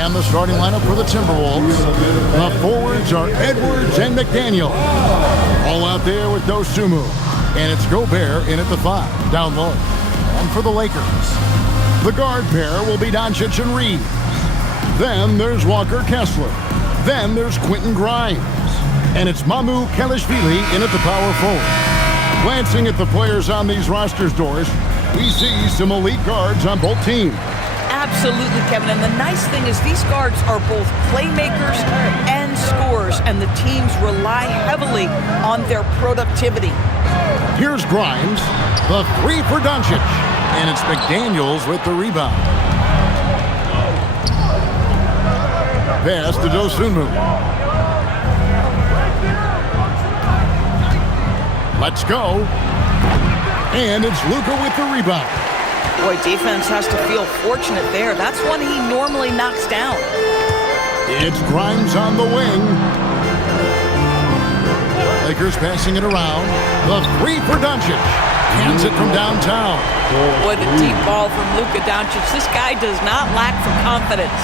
And the starting lineup for the Timberwolves. The forwards are Edwards and McDaniel. All out there with Dosunmu. And it's Gobert in at the 5, down low. And for the Lakers, the guard pair will be Doncic and Reeves. Then there's Walker Kessler. Then there's Quentin Grimes. And it's Mamu Kelishvili in at the power forward. Glancing at the players on these rosters, Doris, we see some elite guards on both teams. Absolutely, Kevin. And the nice thing is these guards are both playmakers and scorers, and the teams rely heavily on their productivity. Here's Grimes, the 3 for Doncic, and it's McDaniels with the rebound. Pass to Dosunmu. Let's go. And it's Luka with the rebound. Boy, defense has to feel fortunate there. That's one he normally knocks down. It's Grimes on the wing. Lakers passing it around. The 3 for Doncic. Hands it from downtown. Boy, the deep ball from Luka Doncic. This guy does not lack for confidence.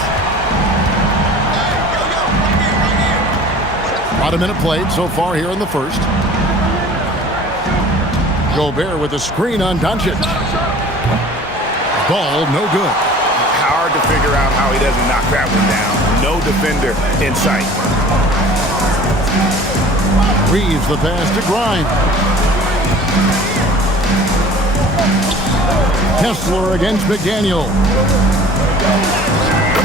About a minute played so far here in the first. Gobert with a screen on Doncic. Ball no good. Hard to figure out how he doesn't knock that one down. No defender in sight. Reeves the pass to Grimes. Kessler against McDaniel.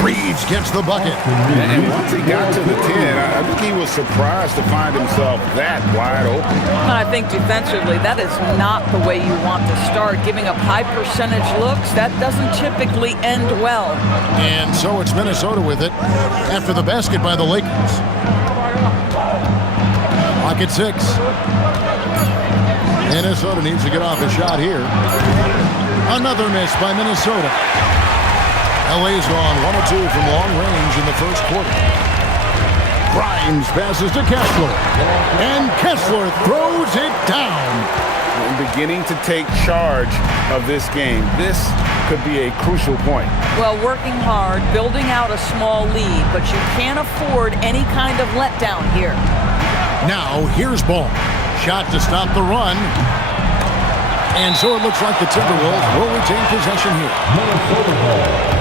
Reeves gets the bucket. And once he got to the 10, I think he was surprised to find himself that wide open. I think defensively, that is not the way you want to start. Giving up high percentage looks, that doesn't typically end well. And so it's Minnesota with it after the basket by the Lakers. Clock at 6. Minnesota needs to get off a shot here. Another miss by Minnesota. LA's gone 1 of 2 from long range in the first quarter. Grimes passes to Kessler. And Kessler throws it down. And beginning to take charge of this game. This could be a crucial point. Well, working hard, building out a small lead, but you can't afford any kind of letdown here. Now, here's ball. Shot to stop the run. And so it looks like the Timberwolves will retain possession here.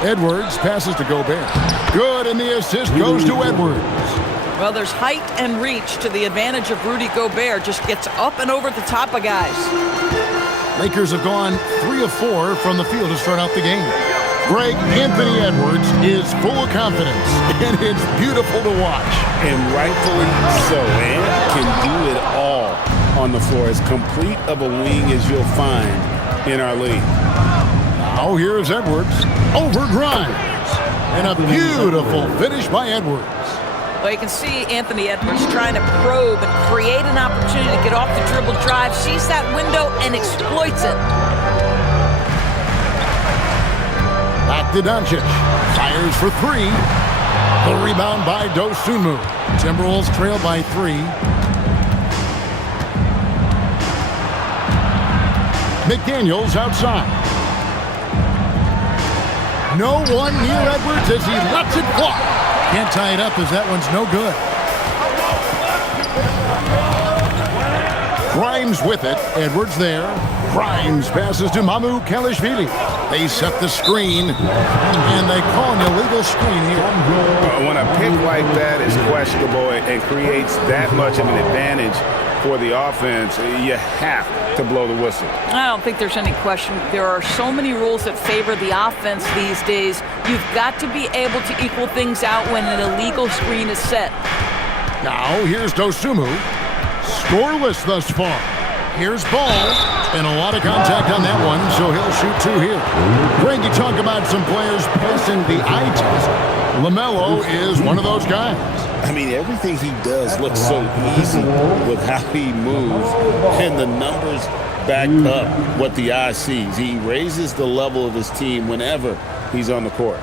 Edwards passes to Gobert. Good, and the assist goes to Edwards. Well, there's height and reach to the advantage of Rudy Gobert. Just gets up and over the top of guys. Lakers have gone 3 of 4 from the field to start out the game. Greg, Anthony Edwards is full of confidence, and it's beautiful to watch. And rightfully so. And can do it all on the floor. As complete of a wing as you'll find in our league. Now here's Edwards over Grimes. And a beautiful finish by Edwards. Well, you can see Anthony Edwards trying to probe and create an opportunity to get off the dribble drive, sees that window and exploits it. Back to Doncic. Fires for 3. The rebound by Dosunmu. Timberwolves trail by 3. McDaniels outside. No one near Edwards as he lets it fly. Can't tie it up as that one's no good. Grimes with it. Edwards there. Grimes passes to Mamu Kelishvili. They set the screen, and they call an illegal screen here. When a pick like that is questionable and creates that much of an advantage for the offense, you have to blow the whistle. I don't think there's any question. There are so many rules that favor the offense these days. You've got to be able to equal things out when an illegal screen is set. Now here's Dosunmu. Scoreless thus far. Here's Ball. And a lot of contact on that one, so he'll shoot 2 here. Greg, you talk about some players passing the eye test. LaMelo is one of those guys. I mean, everything he does looks so easy with how he moves, and the numbers back up what the eye sees. He raises the level of his team whenever he's on the court.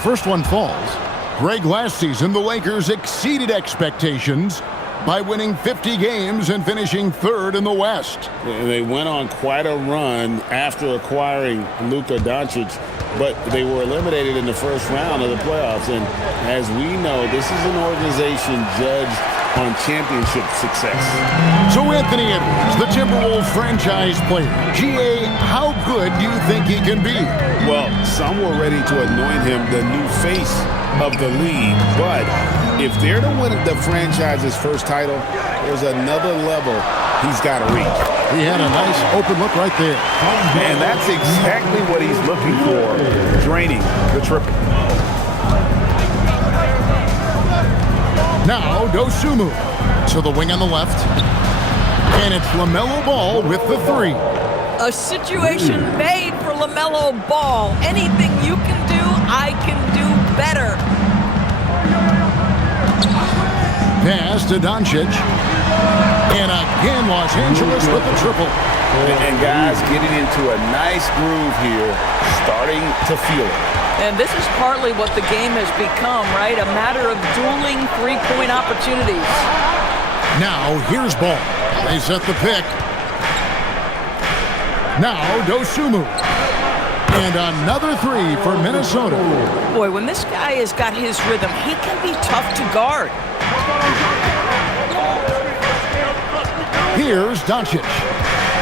first one falls. Greg, last season, the Lakers exceeded expectations by winning 50 games and finishing third in the West. They went on quite a run after acquiring Luka Doncic, but they were eliminated in the first round of the playoffs. And as we know, this is an organization judged on championship success. So Anthony Edwards, the Timberwolves franchise player. GA, how good do you think he can be? Well, some were ready to anoint him the new face of the league, but if they're to win the franchise's first title, there's another level he's got to reach. He had a nice open look right there. And that's exactly what he's looking for, draining the triple. Now, Dosumu to the wing on the left. And it's LaMelo Ball with the three. A situation made for LaMelo Ball. Anything you can do, I can do better. Pass to Doncic. And again, Los Angeles with the triple. And guys getting into a nice groove here, starting to feel it. And this is partly what the game has become, right? A matter of dueling three-point opportunities. Now, here's Ball. They set the pick. Now, Dosumu. And another three for Minnesota. Boy, when this guy has got his rhythm, he can be tough to guard. Here's Doncic.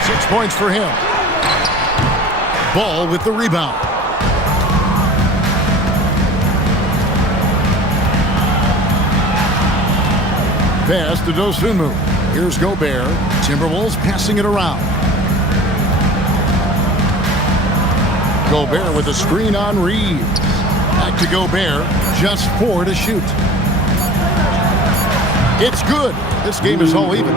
6 points for him. Ball with the rebound. Pass to Dosunmu. Here's Gobert. Timberwolves passing it around. Gobert with a screen on Reeves. Back to Gobert. Just 4 to shoot. It's good. This game is all even.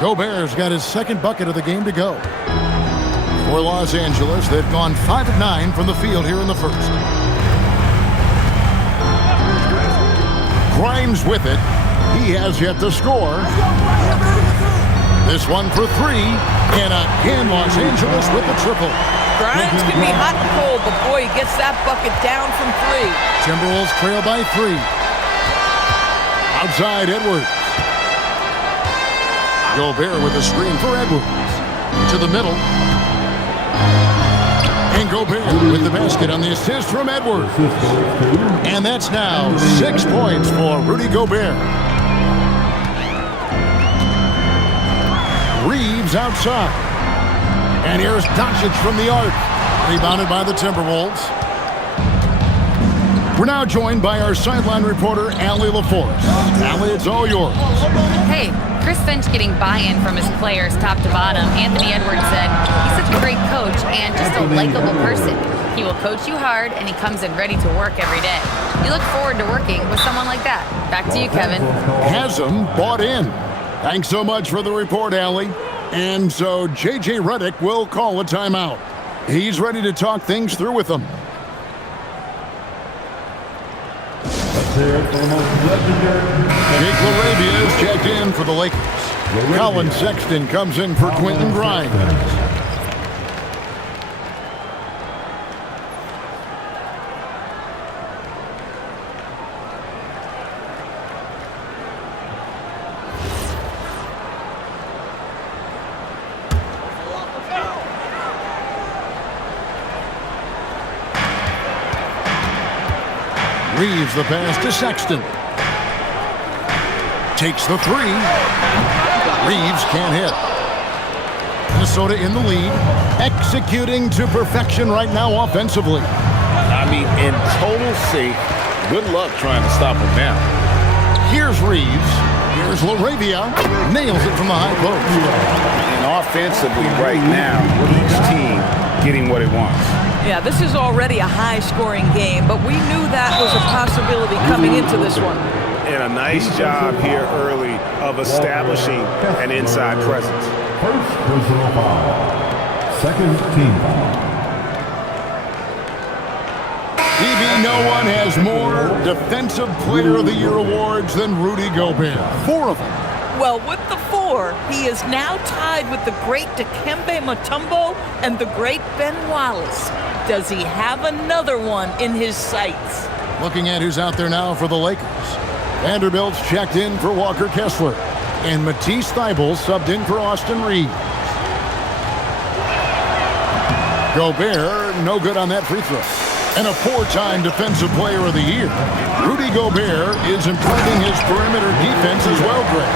Gobert's got his second bucket of the game to go. For Los Angeles, they've gone 5 of 9 from the field here in the first. Grimes with it. He has yet to score. This one for 3. And again, Los Angeles with the triple. Grimes can be hot and cold, but boy, he gets that bucket down from 3. Timberwolves trail by 3. Outside Edwards. Gobert with a screen for Edwards. To the middle. And Gobert with the basket on the assist from Edwards. And that's now 6 points for Rudy Gobert. Reeves outside. And here's Doncic from the arc. Rebounded by the Timberwolves. We're now joined by our sideline reporter, Allie LaForce. Allie, it's all yours. Hey, Chris Finch getting buy-in from his players top to bottom. Anthony Edwards said, he's such a great coach and just a likable person. He will coach you hard, and he comes in ready to work every day. You look forward to working with someone like that. Back to you, Kevin. Hasn't bought in. Thanks so much for the report, Allie. And so J.J. Redick will call a timeout. He's ready to talk things through with them. Jake LaRavia is checked in for the Lakers. Colin Sexton comes in for Quentin Grimes. Reeves the pass to Sexton. Takes the 3. Reeves can't hit. Minnesota in the lead. Executing to perfection right now offensively. I mean, in total sync. Good luck trying to stop him now. Here's Reeves. Here's LaRavia. Nails it from the high post. And offensively right now, each team getting what it wants. Yeah, this is already a high-scoring game, but we knew that was a possibility coming into this one. And a nice job here early of establishing an inside presence. First personal foul. Second team foul. DB, no one has more Defensive Player of the Year awards than Rudy Gobert. 4 of them. Well, with the 4, he is now tied with the great Dikembe Mutombo and the great Ben Wallace. does he have another one in his sights? Looking at who's out there now for the Lakers. Vanderbilt's checked in for Walker Kessler. And Matisse Thybulle subbed in for Austin Reeves. Gobert, no good on that free throw. And a 4-time Defensive Player of the Year. Rudy Gobert is improving his perimeter defense as well, Greg.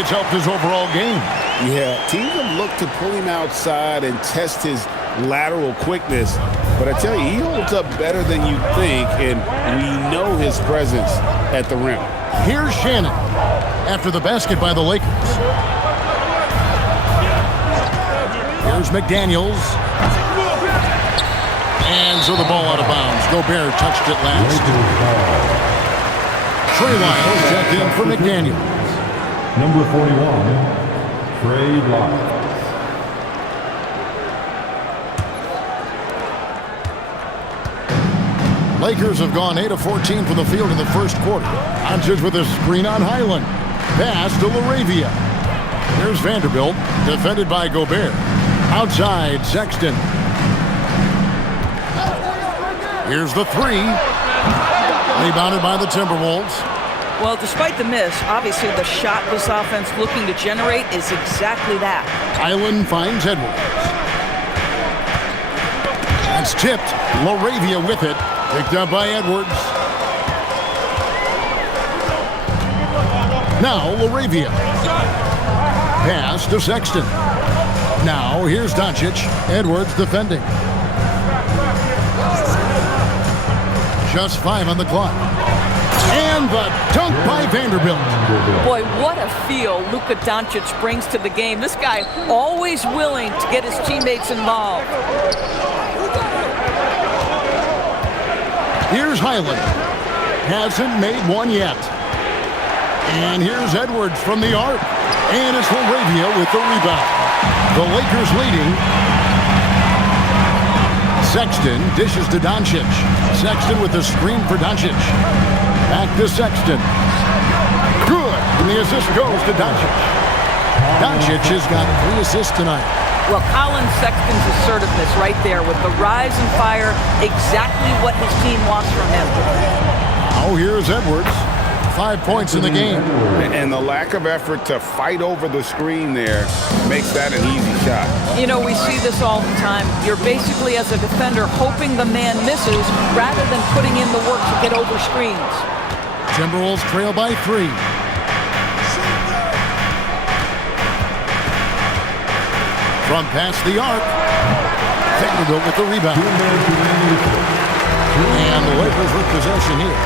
It's helped his overall game. Yeah, teams have looked to pull him outside and test his lateral quickness. But I tell you, he holds up better than you think, and we know his presence at the rim. Here's Shannon after the basket by the Lakers. Here's McDaniels. And so the ball out of bounds. Gobert touched it last. Trey Lyles checked in for McDaniels. Number 41, Trey Lyles. Lakers have gone 8 of 14 from the field in the first quarter. Doncic with a screen on Highland. Pass to LaRavia. Here's Vanderbilt, defended by Gobert. Outside, Sexton. Here's the three. Rebounded by the Timberwolves. Well, despite the miss, obviously the shot this offense looking to generate is exactly that. Highland finds Edwards. That's tipped. LaRavia with it. Picked up by Edwards. Now LaRavia. Pass to Sexton. Now here's Doncic. Edwards defending. Just 5 on the clock. And the dunk by Vanderbilt. Boy, what a feel Luka Doncic brings to the game. This guy always willing to get his teammates involved. Here's Highland. Hasn't made one yet. And here's Edwards from the arc. And it's LaRavia with the rebound. The Lakers leading. Sexton dishes to Doncic. Sexton with the screen for Doncic. Back to Sexton. Good. And the assist goes to Doncic. Doncic has got 3 assists tonight. Well, Colin Sexton's assertiveness right there with the rise and fire, exactly what his team wants from him. Now here's Edwards. 5 points in the game. And the lack of effort to fight over the screen there makes that an easy shot. You know, we see this all the time. You're basically, as a defender, hoping the man misses rather than putting in the work to get over screens. Timberwolves trail by 3. From past the arc. Vanderbilt with the rebound. And the Lakers with possession here.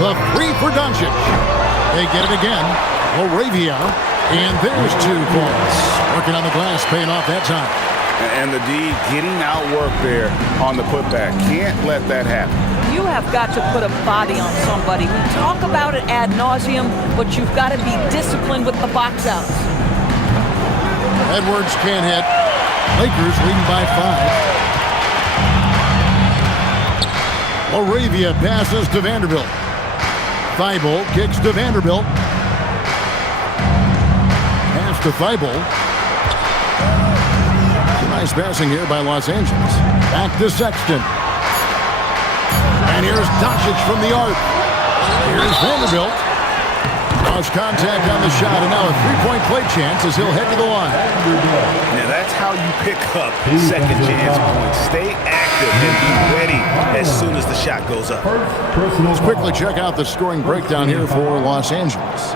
The three for Doncic. They get it again. LaRavia. And there's 2 points. Working on the glass, paying off that time. And the D getting outworked there on the putback. Can't let that happen. You have got to put a body on somebody. We talk about it ad nauseum, but you've got to be disciplined with the box outs. Edwards can't hit. Lakers leading by 5. LaRavia passes to Vanderbilt. Thybulle kicks to Vanderbilt. Pass to Thybulle. Nice passing here by Los Angeles. Back to Sexton. And here's Doncic from the arc. Here's Vanderbilt. Lost contact on the shot, and now a 3-point play chance as he'll head to the line. Now that's how you pick up second chance points. Stay active and be ready as soon as the shot goes up. Let's quickly check out the scoring breakdown here for Los Angeles.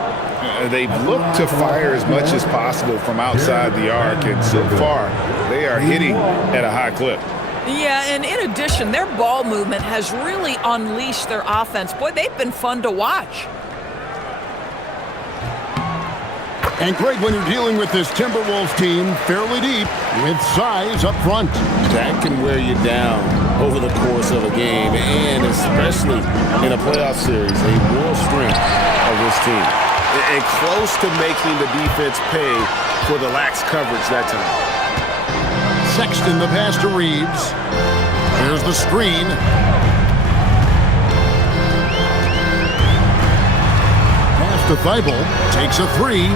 They've looked to fire as much as possible from outside the arc, and so far they are hitting at a high clip. Yeah, and in addition, their ball movement has really unleashed their offense. Boy, they've been fun to watch. And Greg, when you're dealing with this Timberwolves team, fairly deep, with size up front. That can wear you down over the course of a game, and especially in a playoff series, a real strength of this team. And close to making the defense pay for the lax coverage that time. Sexton, the pass to Reeves. Here's the screen. Pass to Thybulle. Takes a 3.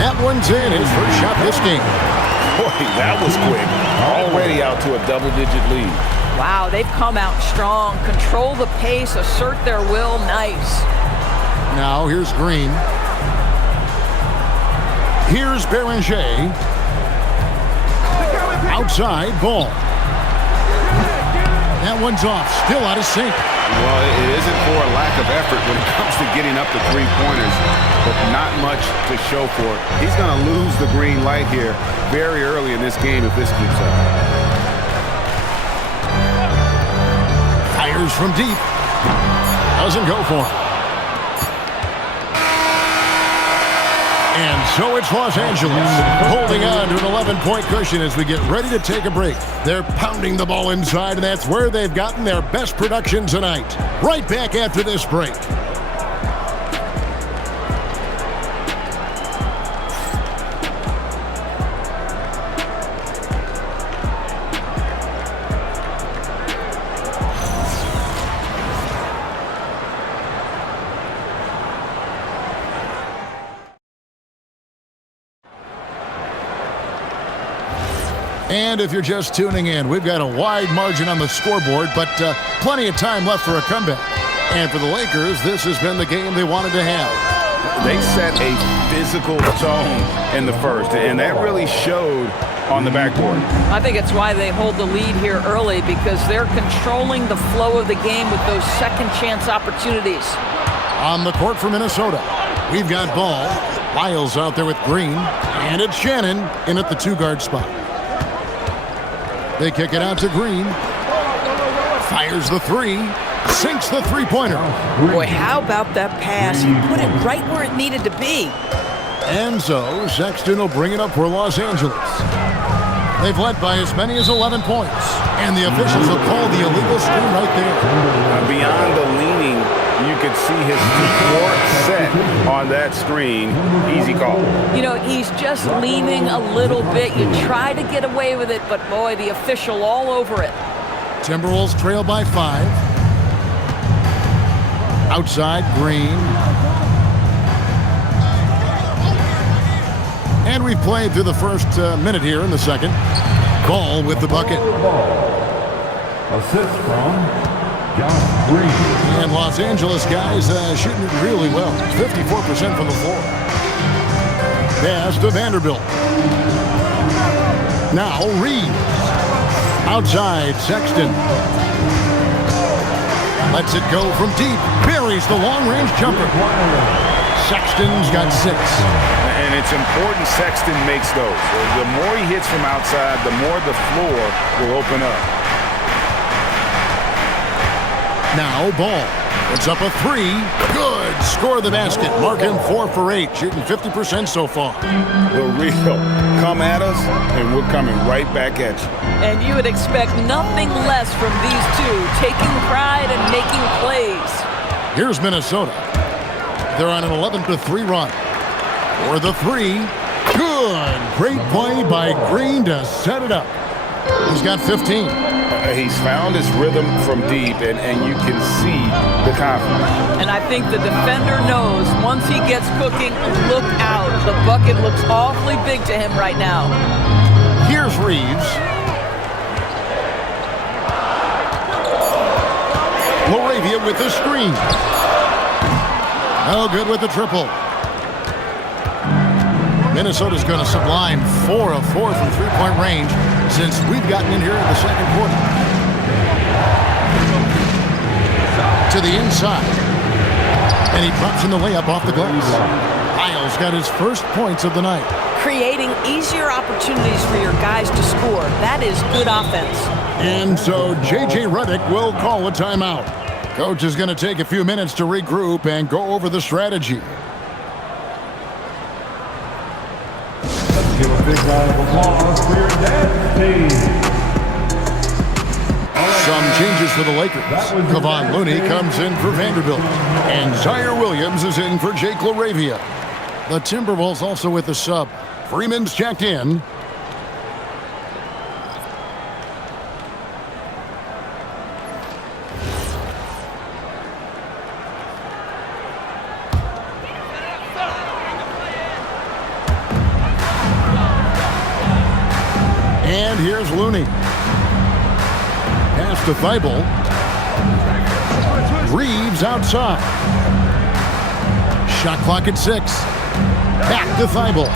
That one's in. His first shot this game. Boy, that was quick. Already out to a double-digit lead. Wow, they've come out strong. Control the pace, assert their will. Nice. Now here's Green. Here's Beranger. Outside, Ball. That one's off. Still out of sync. Well, it isn't for a lack of effort when it comes to getting up to three-pointers, but not much to show for it. He's going to lose the green light here very early in this game if this keeps up. Fires from deep. Doesn't go for him. And so it's Los Angeles holding on to an 11-point cushion as we get ready to take a break. They're pounding the ball inside, and that's where they've gotten their best production tonight. Right back after this break. And if you're just tuning in, we've got a wide margin on the scoreboard, but plenty of time left for a comeback. And for the Lakers, this has been the game they wanted to have. They set a physical tone in the first, and that really showed on the backboard. I think it's why they hold the lead here early, because they're controlling the flow of the game with those second chance opportunities. On the court for Minnesota, we've got Ball. Lyles out there with Green, and it's Shannon in at the two-guard spot. They kick it out to Green. Fires the three. Sinks the three-pointer. Boy, how about that pass? He put it right where it needed to be. And so Sexton will bring it up for Los Angeles. They've led by as many as 11 points. And the officials will call the illegal screen right there. Beyond the leaning, you could see his foot set on that screen. Easy call. You know, he's just leaning a little bit. You try to get away with it, but boy, the official all over it. Timberwolves trail by 5. Outside, Green. And we've played through the first minute here in the second. Ball with the bucket. Assist from Josh Green. And Los Angeles guys shooting it really well. 54% from the floor. Pass to Vanderbilt. Now Reeves. Outside, Sexton. Lets it go from deep. Buries the long-range jumper. Sexton's got 6. And it's important Sexton makes those. The more he hits from outside, the more the floor will open up. Now Ball. It's up a 3. Good. Score the basket. Mark him 4 for 8. Shooting 50% so far. The real. Come at us, and we're coming right back at you. And you would expect nothing less from these two, taking pride and making plays. Here's Minnesota. They're on an 11-3 run. For the 3. Good. Great play by Green to set it up. He's got 15. He's found his rhythm from deep, and you can see the confidence. And I think the defender knows once he gets cooking, look out. The bucket looks awfully big to him right now. Here's Reeves. Laravia with the screen. No good with the triple. Minnesota's going to sublime 4 of 4 from three-point range since we've gotten in here in the second quarter. To the inside. And he drops in the layup off the glass. Lyles got his first points of the night. Creating easier opportunities for your guys to score. That is good offense. And so J.J. Redick will call a timeout. Coach is going to take a few minutes to regroup and go over the strategy. Give a big round of applause for your dad team. Some changes for the Lakers. Kevon Looney comes in for Vanderbilt. And Zaire Williams is in for Jake Laravia. The Timberwolves also with the sub. Freeman's checked in. here's Looney. Pass to Thibault. Reeves outside. Shot clock at 6. Back to Thibault.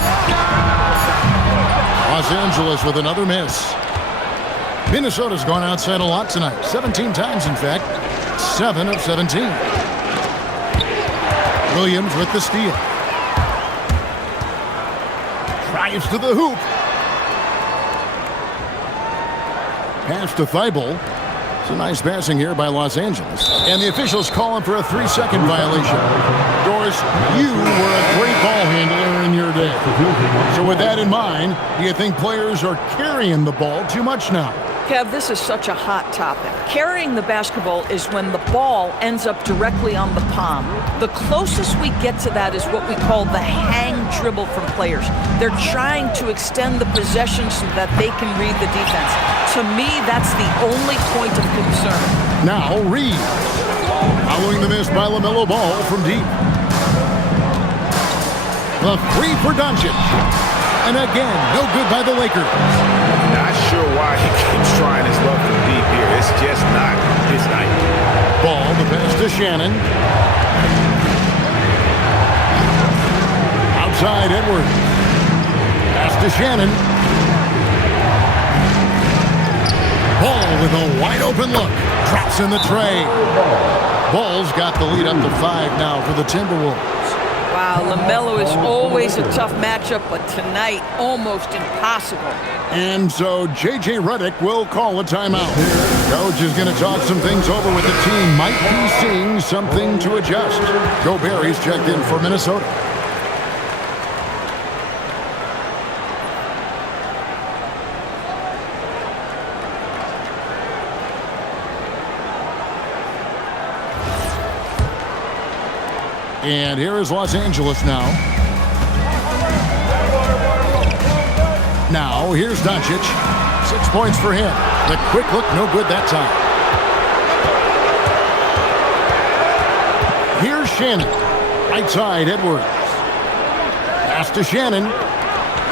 Los Angeles with another miss. Minnesota's gone outside a lot tonight. 17 times, in fact. 7 of 17. Williams with the steal. Drives to the hoop. Pass to Thibault. It's a nice passing here by Los Angeles. And the officials calling for a 3-second violation. Doris, you were a great ball handler in your day. So with that in mind, do you think players are carrying the ball too much now? Kev, this is such a hot topic. Carrying the basketball is when the ball ends up directly on the palm. The closest we get to that is what we call the hang dribble from players. They're trying to extend the possession so that they can read the defense. To me, that's the only point of concern. Now Reeves. Following the miss by LaMelo Ball from deep. The 3 for Doncic. And again, no good by the Lakers. Not sure why he keeps trying his luck from deep here. It's just not his night. Ball, the pass to Shannon. Outside Edwards. Pass to Shannon. Ball with a wide open look. Drops in the tray. Ball's got the lead up to 5 now for the Timberwolves. Wow, LaMelo is always a tough matchup, but tonight, almost impossible. And so J.J. Redick will call a timeout. Coach is going to talk some things over with the team. Might be seeing something to adjust. Gobert's checked in for Minnesota. And here is Los Angeles now. Now, here's Doncic. 6 points for him. The quick look, no good that time. Here's Shannon. Right side, Edwards. Pass to Shannon.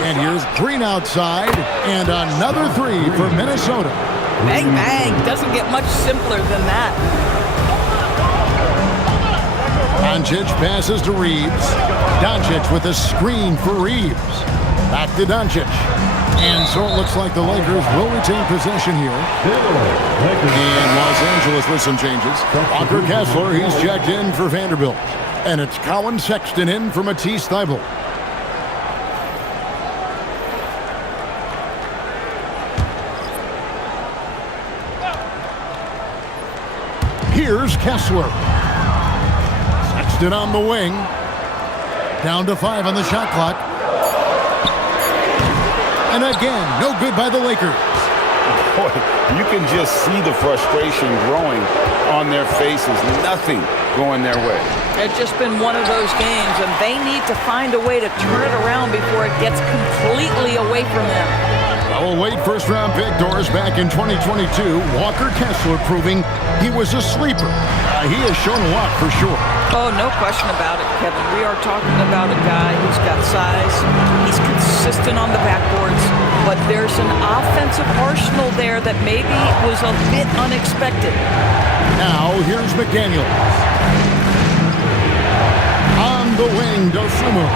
And here's Green outside. And another 3 for Minnesota. Bang, bang. Doesn't get much simpler than that. Doncic passes to Reeves. Doncic with a screen for Reeves. Back to Doncic. And so it looks like the Lakers will retain possession here. And Los Angeles with some changes. Walker Kessler, he's checked in for Vanderbilt. And it's Colin Sexton in for Matisse Thybulle. Here's Kessler. Sexton on the wing. Down to 5 on the shot clock. And again, no good by the Lakers. Boy, you can just see the frustration growing on their faces. Nothing going their way. It's just been one of those games, and they need to find a way to turn it around before it gets completely away from them. Well, late first-round pick, Doris, back in 2022. Walker Kessler proving he was a sleeper. He has shown a lot for sure. Oh, no question about it, Kevin. We are talking about a guy who's got size. He's consistent on the backboards, but there's an offensive arsenal there that maybe was a bit unexpected. Now, here's McDaniel. On the wing, Dosunmu.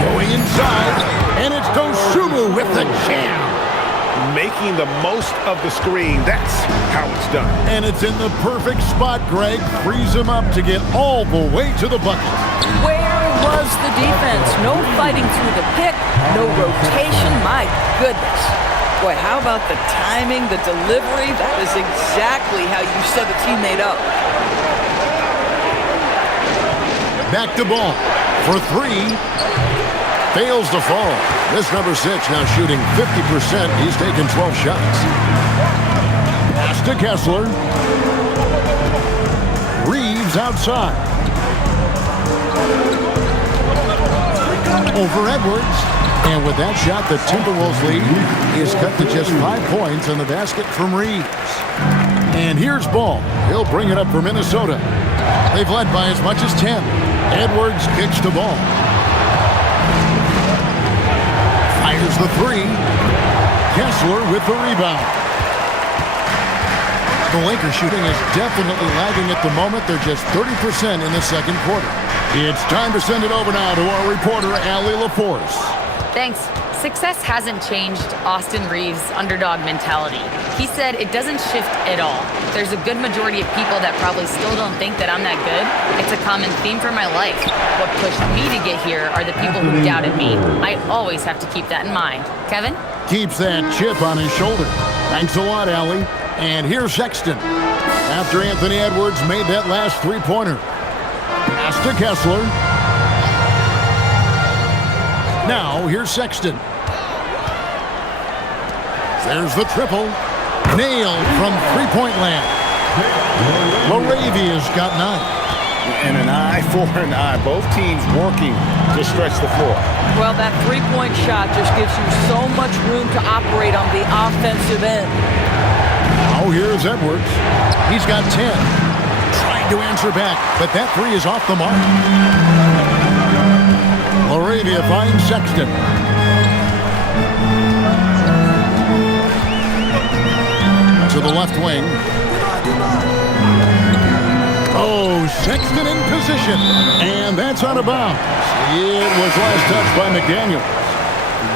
Going inside, and it's Dosunmu with the jam. Making the most of the screen. That's how it's done. And it's in the perfect spot, Greg. Frees him up to get all the way to the bucket. Where was the defense? No fighting through the pick, no rotation. My goodness. Boy, how about the timing, the delivery? That is exactly how you set a teammate up. Back to ball for 3. Fails to fall. This number 6 now shooting 50%. He's taken 12 shots. Pass to Kessler. Reeves outside. Over Edwards. And with that shot, the Timberwolves lead is cut to just 5 points on the basket from Reeves. And here's Ball. He'll bring it up for Minnesota. They've led by as much as 10. Edwards kicks the ball. Here's the three. Kessler with the rebound. The Lakers shooting is definitely lagging at the moment. They're just 30% in the second quarter. It's time to send it over now to our reporter, Allie LaForce. Thanks. Success hasn't changed Austin Reeves' underdog mentality. He said it doesn't shift at all. There's a good majority of people that probably still don't think that I'm that good. It's a common theme for my life. What pushed me to get here are the people who doubted me. I always have to keep that in mind. Kevin? Keeps that chip on his shoulder. Thanks a lot, Allie. And here's Sexton. After Anthony Edwards made that last three-pointer. Pass to Kessler. Now, here's Sexton. There's the triple. Nailed from three-point land. Laravia's got 9. And an eye for an eye. Both teams working to stretch the floor. Well, that three-point shot just gives you so much room to operate on the offensive end. Now here's Edwards. He's got 10. Trying to answer back, but that three is off the mark. Laravia finds Sexton. To the left wing. Oh, Sexton in position. And that's out of bounds. It was last touched by McDaniel.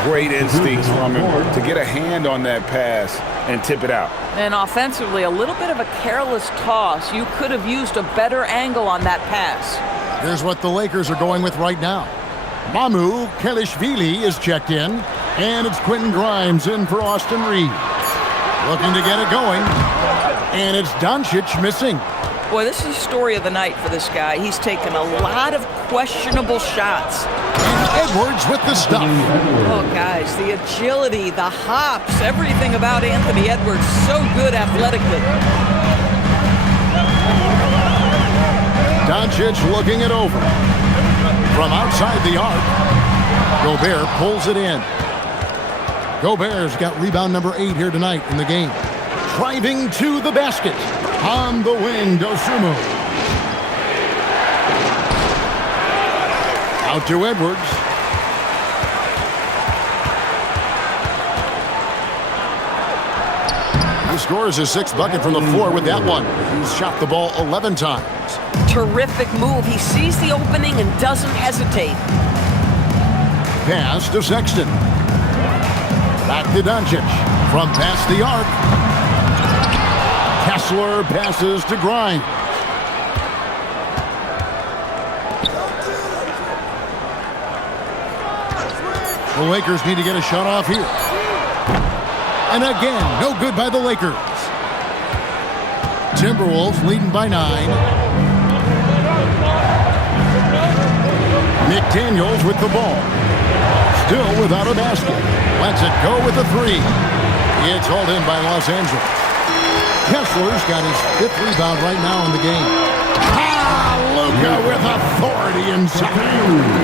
Great instincts from him to get a hand on that pass and tip it out. And offensively, a little bit of a careless toss. You could have used a better angle on that pass. Here's what the Lakers are going with right now. Mamu Kelishvili is checked in, and it's Quentin Grimes in for Austin Reeves. Looking to get it going, and it's Doncic missing. Boy, this is the story of the night for this guy. He's taken a lot of questionable shots. And Edwards with the stuff. Oh, guys, the agility, the hops, everything about Anthony Edwards, so good athletically. Doncic looking it over. From outside the arc, Gobert pulls it in. Gobert's got rebound number 8 here tonight in the game. Driving to the basket. On the wing, Dosunmu. Out to Edwards. He scores his 6th bucket from the floor with that one. He's shot the ball 11 times. Terrific move. He sees the opening and doesn't hesitate. Pass to Sexton. Back to Doncic. From past the arc. Kessler passes to Grimes. The Lakers need to get a shot off here. And again, no good by the Lakers. Timberwolves leading by 9. McDaniels with the ball. Still without a basket. Lets it go with the 3. It's hauled in by Los Angeles. Kessler's got his 5th rebound right now in the game. Luka with authority inside.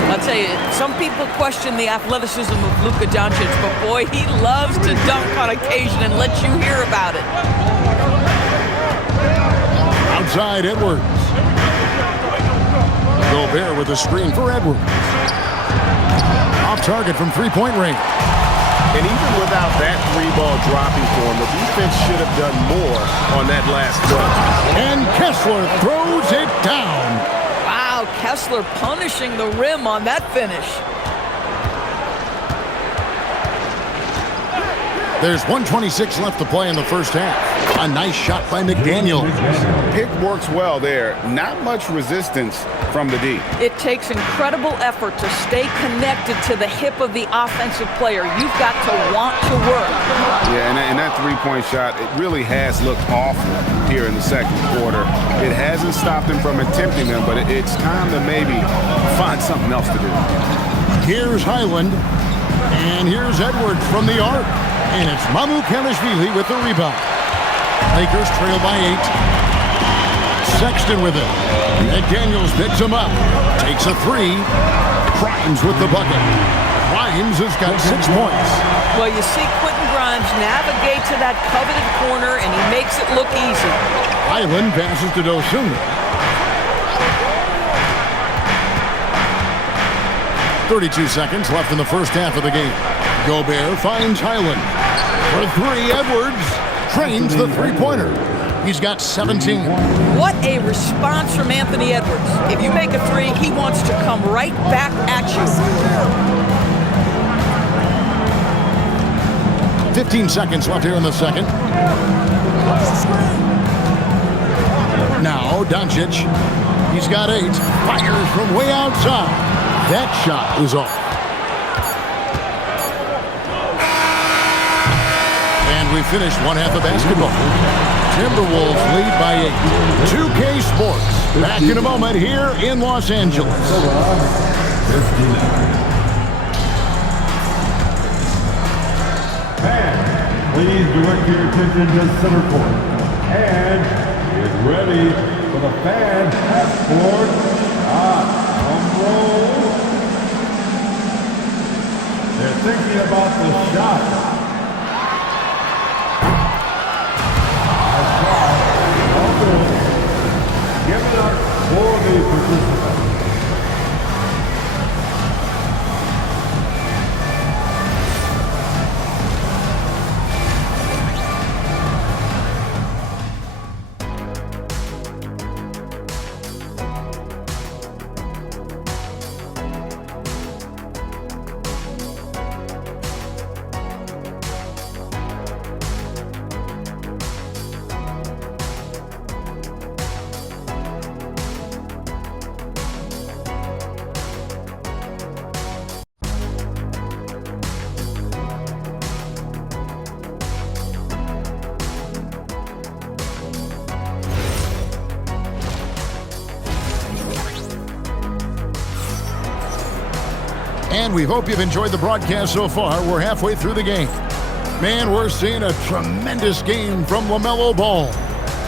I'll tell you, some people question the athleticism of Luka Doncic, but boy, he loves to dunk on occasion and let you hear about it. Outside Edwards. Gobert with a screen for Edwards. Off target from three-point range. And even without that 3-ball dropping for him, the defense should have done more on that last play. And Kessler throws it down. Wow, Kessler punishing the rim on that finish. There's 1:26 left to play in the first half. A nice shot by McDaniel. Pick works well there. Not much resistance from the D. It takes incredible effort to stay connected to the hip of the offensive player. You've got to want to work. Yeah, and that three-point shot, it really has looked awful here in the second quarter. It hasn't stopped him from attempting them, but it's time to maybe find something else to do. Here's Highland. And here's Edwards from the arc. And it's Mamu Kelishvili with the rebound. Lakers trail by 8. Sexton with it. McDaniels picks him up. Takes a 3. Grimes with the bucket. Grimes has got 6 points. Well, you see Quentin Grimes navigate to that coveted corner, and he makes it look easy. Highland passes to Dosunmu. 32 seconds left in the first half of the game. Gobert finds Highland. For three, Edwards trains the three-pointer. He's got 17. What a response from Anthony Edwards. If you make a three, he wants to come right back at you. 15 seconds left here in the second. Now, Doncic. He's got 8. Fires from way outside. That shot is off. And we finished one half of basketball. Timberwolves lead by 8. 2K Sports. Back in a moment here in Los Angeles. And please direct your attention to center court. And get ready for the fan half-court shot. Roll. They're thinking about the shot. Give it up for the participants. And we hope you've enjoyed the broadcast so far. We're halfway through the game. Man, we're seeing a tremendous game from LaMelo Ball.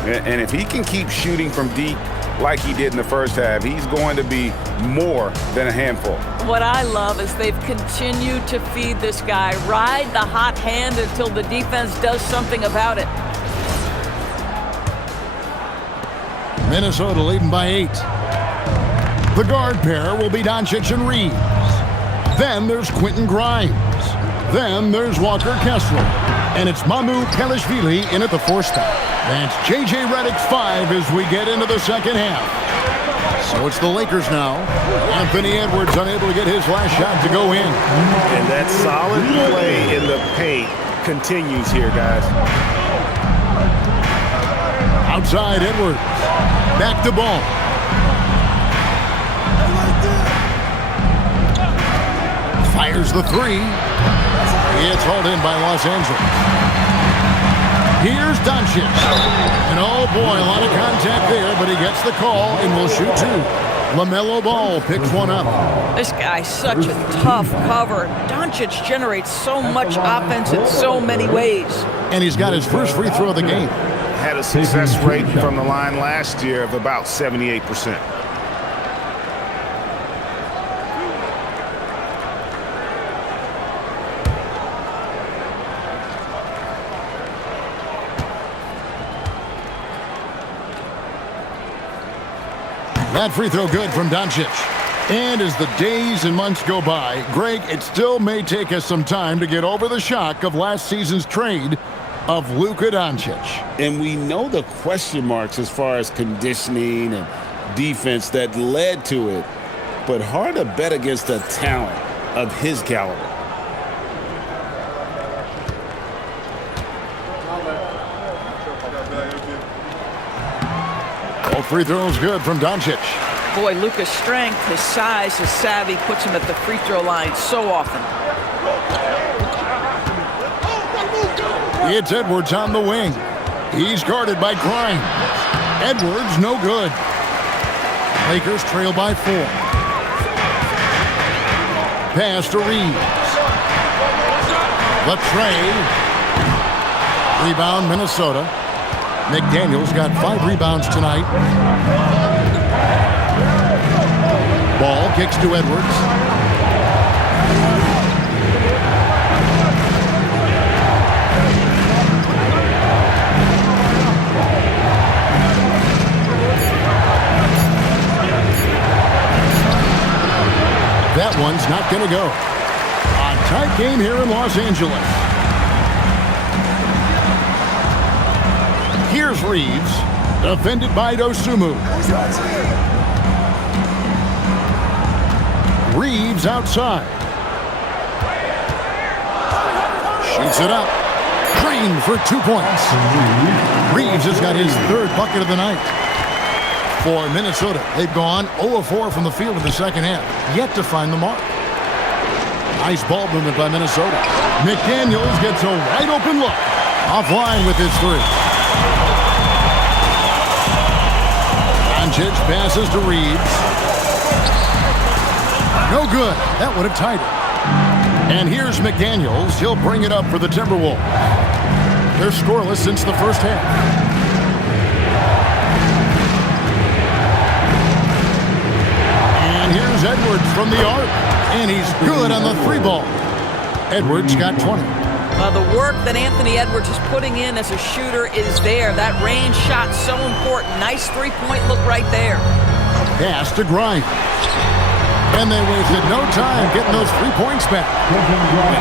And if he can keep shooting from deep like he did in the first half, he's going to be more than a handful. What I love is they've continued to feed this guy. Ride the hot hand until the defense does something about it. Minnesota leading by 8. The guard pair will be Doncic and Reeves. Then there's Quentin Grimes. Then there's Walker Kessler. And it's Mamu Pelishvili in at the 4 spot. That's J.J. Redick's 5 as we get into the second half. So it's the Lakers now. Anthony Edwards unable to get his last shot to go in. And that solid play in the paint continues here, guys. Outside Edwards. Back to Ball. Fires the 3. It's hauled in by Los Angeles. Here's Doncic. And oh boy, a lot of contact there, but he gets the call and will shoot 2. LaMelo Ball picks one up. This guy's such a tough cover. Doncic generates so much offense in so many ways. And he's got his first free throw of the game. Had a success rate from the line last year of about 78%. That free throw good from Doncic. And as the days and months go by, Greg, it still may take us some time to get over the shock of last season's trade of Luka Doncic. And we know the question marks as far as conditioning and defense that led to it, but hard to bet against a talent of his caliber. Both free throws good from Doncic. Boy, Luka's strength, his size, his savvy puts him at the free throw line so often. It's Edwards on the wing. He's guarded by Grimes. Edwards, no good. Lakers trail by 4. Pass to Reeves. The tray. Rebound, Minnesota. McDaniel's got 5 rebounds tonight. Ball kicks to Edwards. That one's not going to go. On Tight game here in Los Angeles. Here's Reeves, defended by Dosunmu. Reeves outside. Shoots it up. Drained for 2 points. Reeves has got his third bucket of the night. For Minnesota, they've gone 0 of 4 from the field in the second half. Yet to find the mark. Nice ball movement by Minnesota. McDaniels gets a wide open look. Offline with his three. Doncic passes to Reeves. No good. That would have tied it. And here's McDaniels. He'll bring it up for the Timberwolves. They're scoreless since the first half. And here's Edwards from the arc. And he's good on the three ball. Edwards got 20. The work that Anthony Edwards is putting in as a shooter is there. That range shot so important. Nice three-point look right there. Pass to Grimes. And they wasted no time getting those 3 points back.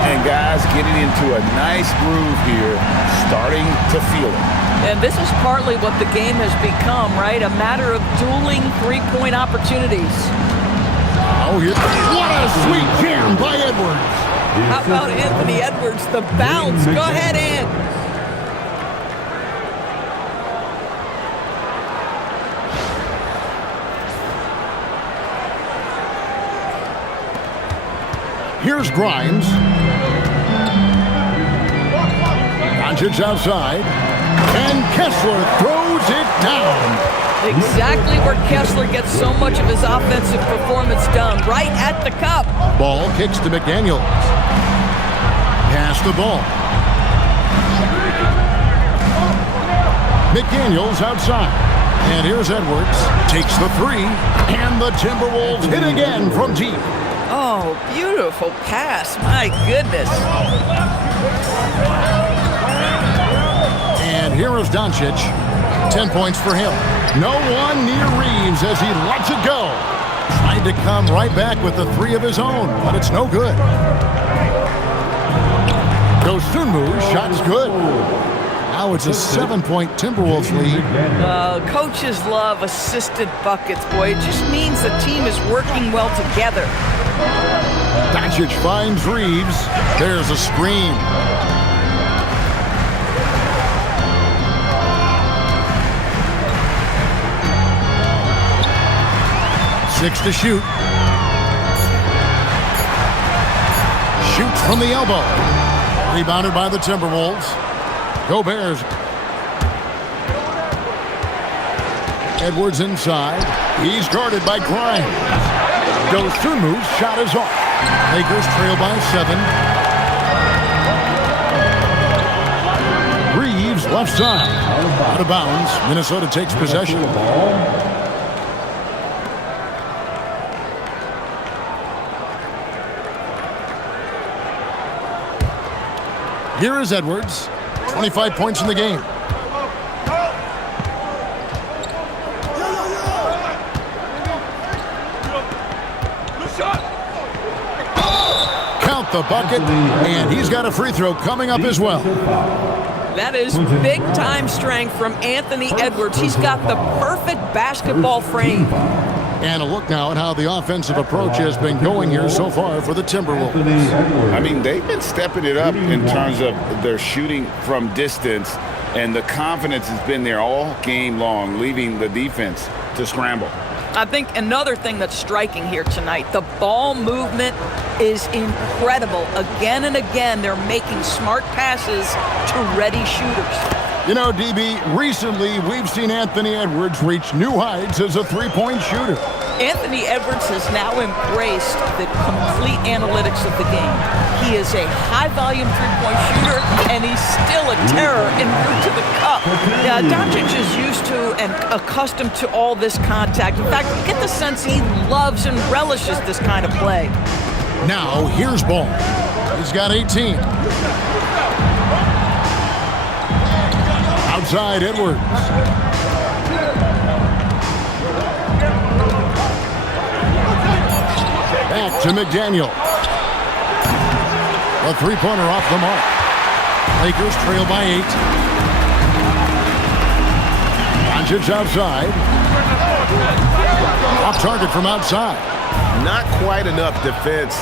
And guys getting into a nice groove here, starting to feel it. And this is partly what the game has become, right? A matter of dueling three-point opportunities. Oh, here. What a sweet jam by Edwards. How about Anthony Edwards, the bounce? Go ahead, Ed. Here's Grimes. Doncic outside. And Kessler throws it down. Exactly where Kessler gets so much of his offensive performance done, right at the cup. Ball kicks to McDaniels. Pass the ball. McDaniels outside. And here's Edwards. Takes the three. And the Timberwolves hit again from deep. Oh, beautiful pass. My goodness. And here is Doncic. 10 points for him. No one near Reeves as he lets it go. Trying to come right back with the three of his own, but it's no good. Dosunmu, shot's good. Now it's a 7-point Timberwolves lead. Coaches love assisted buckets, boy. It just means the team is working well together. Doncic finds Reeves. There's a screen. Six to shoot. Shoots from the elbow. Rebounded by the Timberwolves. Go Bears. Edwards inside. He's guarded by Grimes. Dosunmu's shot is off. Lakers trail by 7. Reeves left side. Out of bounds. Minnesota takes possession. Here is Edwards. 25 points in the game. Count the bucket, and he's got a free throw coming up as well. That is big-time strength from Anthony Edwards. He's got the perfect basketball frame. And a look now at how the offensive approach has been going here so far for the Timberwolves. I mean, they've been stepping it up in terms of their shooting from distance, and the confidence has been there all game long, leaving the defense to scramble. I think another thing that's striking here tonight, the ball movement is incredible. Again and again, they're making smart passes to ready shooters. You know, DB, recently we've seen Anthony Edwards reach new heights as a three-point shooter. Anthony Edwards has now embraced the complete analytics of the game. He is a high-volume three-point shooter, and he's still a terror en route to the cup. Doncic is used to and accustomed to all this contact. In fact, you get the sense he loves and relishes this kind of play. Now, here's Ball. He's got 18. Outside Edwards. Back to McDaniel. A three-pointer off the mark. Lakers trail by 8. Doncic outside. Off target from outside. Not quite enough defense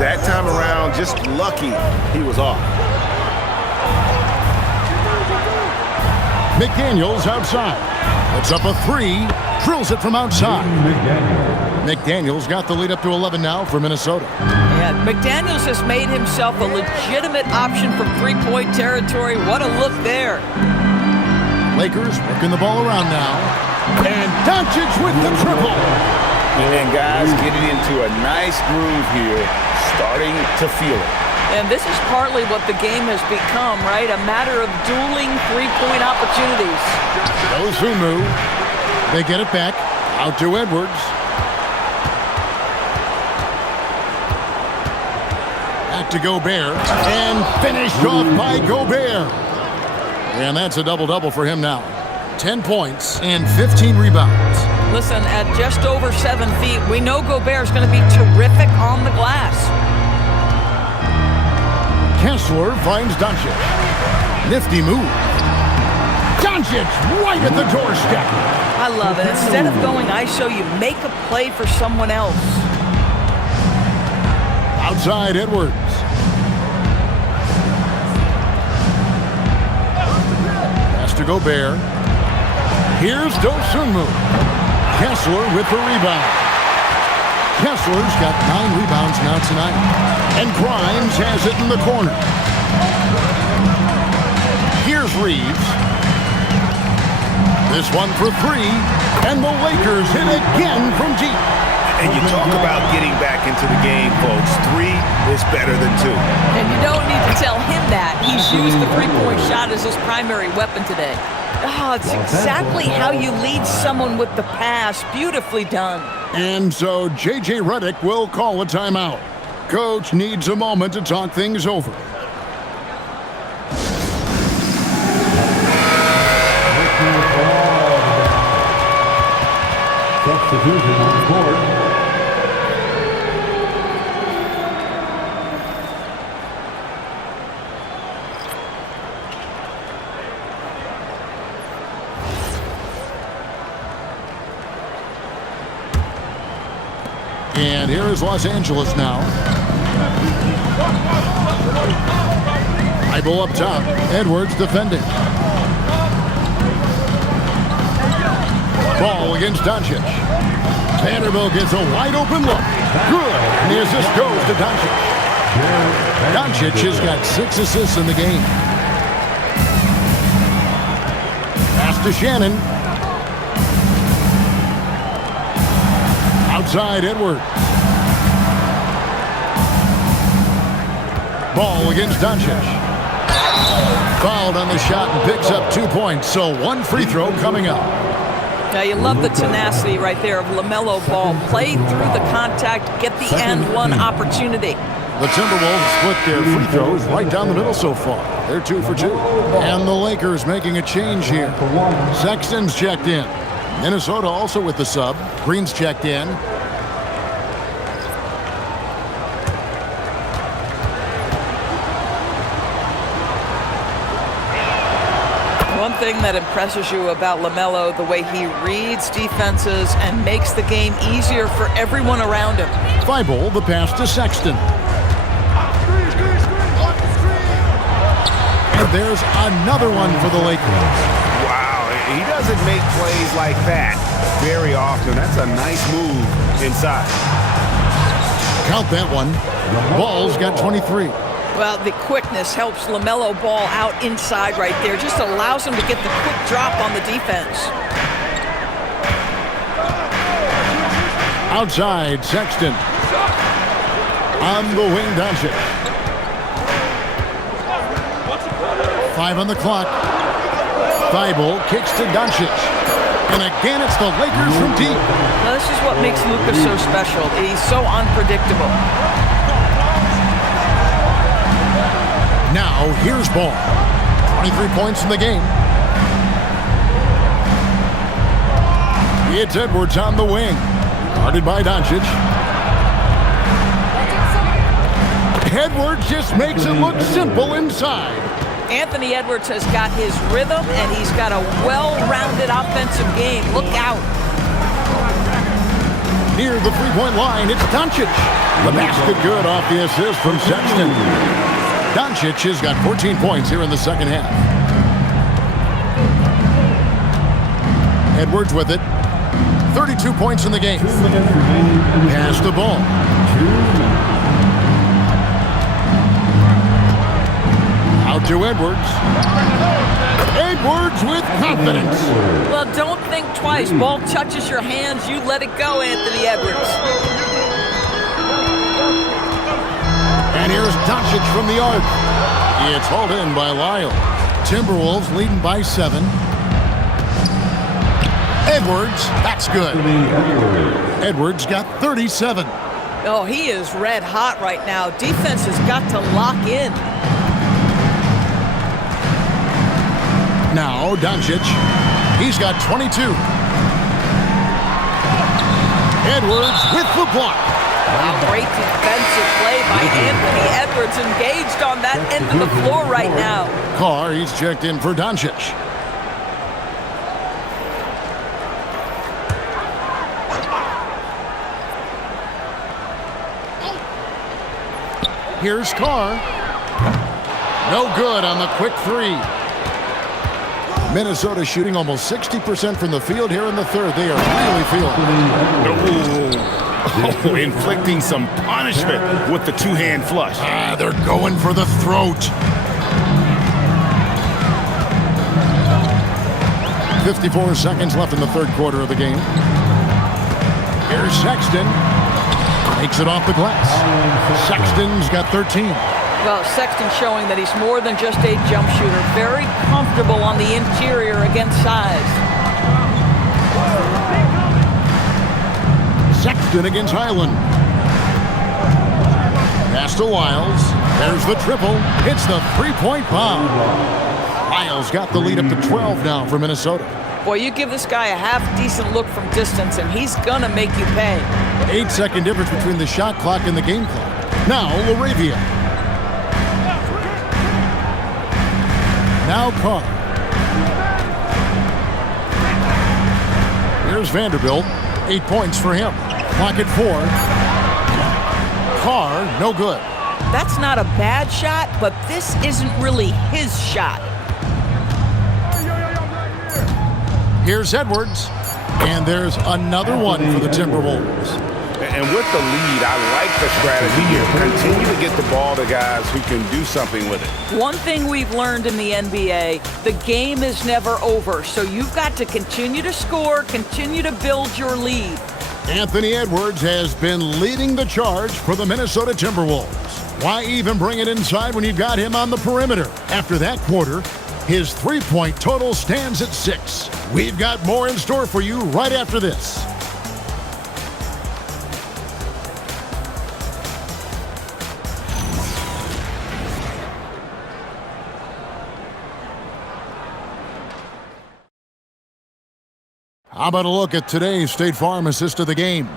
that time around. Just lucky he was off. McDaniels outside. Puts up a 3. Drills it from outside. McDaniels got the lead up to 11 now for Minnesota. Yeah, McDaniels has made himself a legitimate option from three-point territory. What a look there. Lakers working the ball around now. And Doncic with the triple. And guys getting into a nice groove here, starting to feel it. And this is partly what the game has become, right? A matter of dueling three-point opportunities. Dosunmu. They get it back. Out to Edwards. Back to Gobert. And finished off by Gobert. And that's a double-double for him now. 10 points and 15 rebounds. Listen, at just over 7 feet, we know Gobert is going to be terrific on the glass. Kessler finds Doncic. Nifty move. Doncic right at the doorstep. I love it. Instead of going ISO, you make a play for someone else. Outside Edwards. Pass to Gobert. Here's Dosunmu. Kessler with the rebound. Kessler's got 9 rebounds now tonight. And Grimes has it in the corner. Here's Reeves. This one for 3. And the Lakers hit again from deep. And you talk about getting back into the game, folks. 3 is better than 2. And you don't need to tell him that. He's used the three-point shot as his primary weapon today. Oh, it's exactly how you lead someone with the pass. Beautifully done. And so J.J. Redick will call a timeout. Coach needs a moment to talk things over. Substitution on the court. And here is Los Angeles now. High ball up top. Edwards defending. Ball against Doncic. Vanderbilt gets a wide open look. Good. And the assist goes to Doncic. Doncic has got 6 assists in the game. Pass to Shannon. Outside Edwards. Ball against Doncic. Fouled on the shot and picks up 2 points. So 1 free throw coming up. Now, you love the tenacity right there of LaMelo Ball. Play through the contact, get the and one opportunity. The Timberwolves split their free throws right down the middle so far. They're 2 for 2. And the Lakers making a change here. Sexton's checked in. Minnesota also with the sub. Green's checked in. One thing that impresses you about LaMelo, the way he reads defenses and makes the game easier for everyone around him. Thibault, the pass to Sexton. And there's another one for the Lakers. Wow, he doesn't make plays like that very often. That's a nice move inside. Count that one. Ball's got 23. Well, the quickness helps LaMelo Ball out inside right there. Just allows him to get the quick drop on the defense. Outside, Sexton. On the wing, Doncic. 5 on the clock. Thibault kicks to Doncic. And again, it's the Lakers from deep. Now, this is what makes Luka so special. He's so unpredictable. Now, here's Ball. 23 points in the game. It's Edwards on the wing. Guarded by Doncic. Edwards just makes it look simple inside. Anthony Edwards has got his rhythm, and he's got a well-rounded offensive game. Look out. Near the three-point line, it's Doncic. The basket good off the assist from Sexton. Doncic has got 14 points here in the second half. Edwards with it. 32 points in the game. Pass the ball. Out to Edwards. Edwards with confidence. Well, don't think twice. Ball touches your hands, you let it go, Anthony Edwards. And here's Doncic from the arc. It's hauled in by Lyle. Timberwolves leading by 7. Edwards, that's good. Edwards got 37. Oh, he is red hot right now. Defense has got to lock in. Now Doncic, he's got 22. Edwards with the block. Wow, great defensive play by Anthony Edwards, engaged on that end of the floor right now. Carr, he's checked in for Doncic. Here's Carr. No good on the quick three. Minnesota shooting almost 60% from the field here in the third. They are really feeling it. Oh, inflicting some punishment with the two-hand flush. They're going for the throat. 54 seconds left in the third quarter of the game. Here's Sexton. Takes it off the glass. Sexton's got 13. Well, Sexton showing that he's more than just a jump shooter. Very comfortable on the interior against size. Sexton against Highland. Pass to Wiles. There's the triple. It's the three-point bomb. Wiles got the lead up to 12 now for Minnesota. Boy, you give this guy a half-decent look from distance, and he's gonna make you pay. 8-second difference between the shot clock and the game clock. Now, Laravia. Now Carr. Here's Vanderbilt. 8 points for him. Clock at 4. Carr, no good. That's not a bad shot, but this isn't really his shot. Here's Edwards. And there's another one for the Timberwolves. And with the lead, I like the strategy here. Continue to get the ball to guys who can do something with it. One thing we've learned in the NBA, the game is never over. So you've got to continue to score, continue to build your lead. Anthony Edwards has been leading the charge for the Minnesota Timberwolves. Why even bring it inside when you've got him on the perimeter? After that quarter, his three-point total stands at 6. We've got more in store for you right after this. How about a look at today's State Farm assist of the game?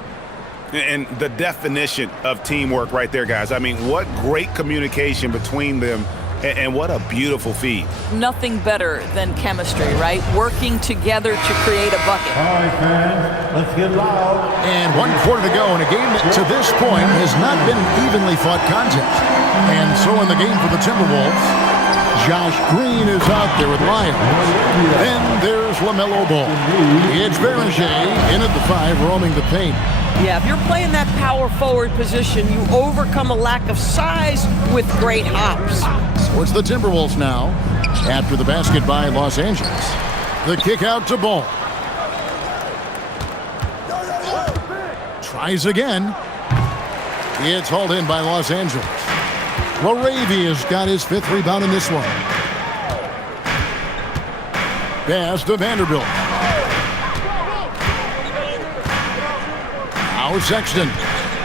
And the definition of teamwork right there, guys. I mean, what great communication between them, and what a beautiful feed. Nothing better than chemistry, right? Working together to create a bucket. All right, fans, let's get loud. And 1 quarter to go in a game that to this point has not been an evenly fought contest. And so in the game for the Timberwolves, Josh Green is out there with Lyons. Then there's LaMelo Ball. It's Berger in at the 5, roaming the paint. Yeah, if you're playing that power forward position, you overcome a lack of size with great hops. So it's the Timberwolves now after the basket by Los Angeles. The kick out to Ball. Tries again. It's hauled in by Los Angeles. Laravia's got his 5th rebound in this one. Pass to Vanderbilt. Now Sexton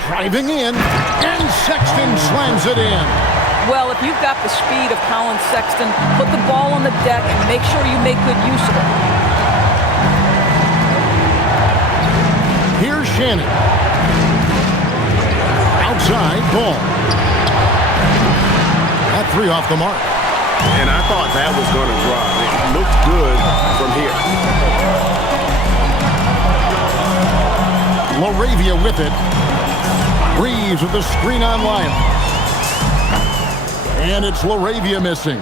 driving in, and Sexton slams it in. Well, if you've got the speed of Colin Sexton, put the ball on the deck and make sure you make good use of it. Here's Shannon. Outside, Ball. That three off the mark. And I thought that was going to drop. It looked good from here. LaRavia with it. Reeves with the screen on Lyle. And it's LaRavia missing.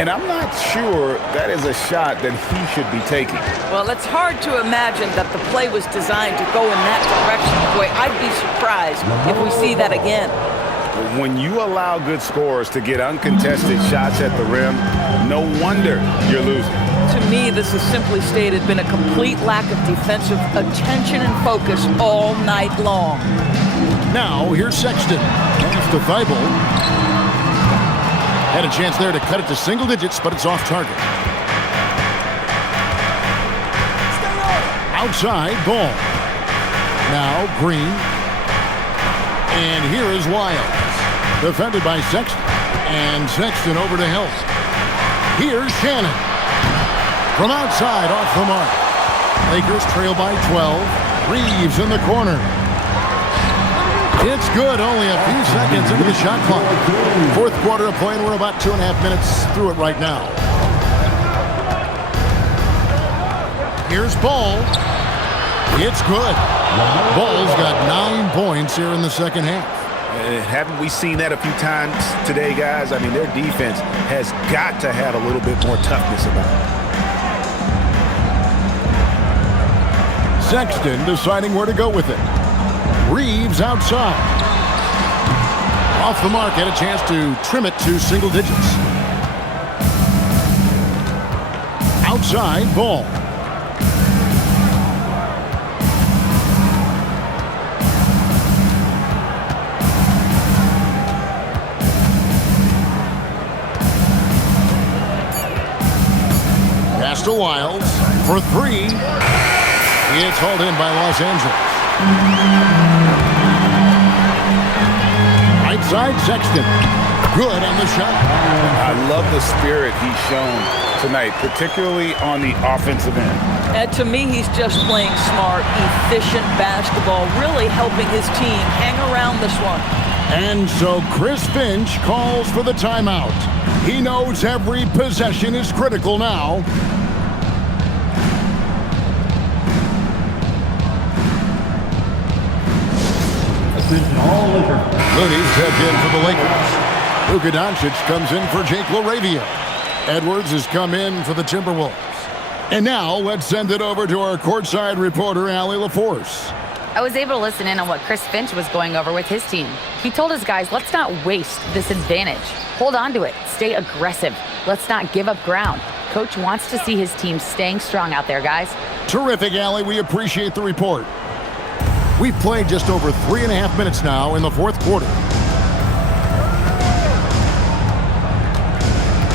And I'm not sure that is a shot that he should be taking. Well, it's hard to imagine that the play was designed to go in that direction. Boy, I'd be surprised if we see that again. When you allow good scorers to get uncontested shots at the rim, no wonder you're losing. To me, this has simply stated been a complete lack of defensive attention and focus all night long. Now, here's Sexton. Pass to Thibault. Had a chance there to cut it to single digits, but it's off target. Outside, ball. Now, Green. And here is Wiles. Defended by Sexton. And Sexton over to help. Here's Shannon. From outside, off the mark. Lakers trail by 12. Reeves in the corner. It's good, only a few seconds into the shot clock. Fourth quarter of play, and we're about 2.5 minutes through it right now. Here's Ball. It's good. Ball's got 9 points here in the second half. Haven't we seen that a few times today, guys? I mean, their defense has got to have a little bit more toughness about it. Sexton deciding where to go with it. Reeves outside. Off the mark, had a chance to trim it to single digits. Outside, Ball. Pass to Wiles for three. It's hauled in by Los Angeles. Side Sexton. Good on the shot. I love the spirit he's shown tonight, particularly on the offensive end. And to me, he's just playing smart, efficient basketball, really helping his team hang around this one. And so Chris Finch calls for the timeout. He knows every possession is critical now. Looney stepped in for the Lakers. Luka Doncic comes in for Jake LaRavia. Edwards has come in for the Timberwolves. And now let's send it over to our courtside reporter, Allie LaForce. I was able to listen in on what Chris Finch was going over with his team. He told his guys, let's not waste this advantage. Hold on to it. Stay aggressive. Let's not give up ground. Coach wants to see his team staying strong out there, guys. Terrific, Allie. We appreciate the report. We've played just over 3.5 minutes now in the fourth quarter.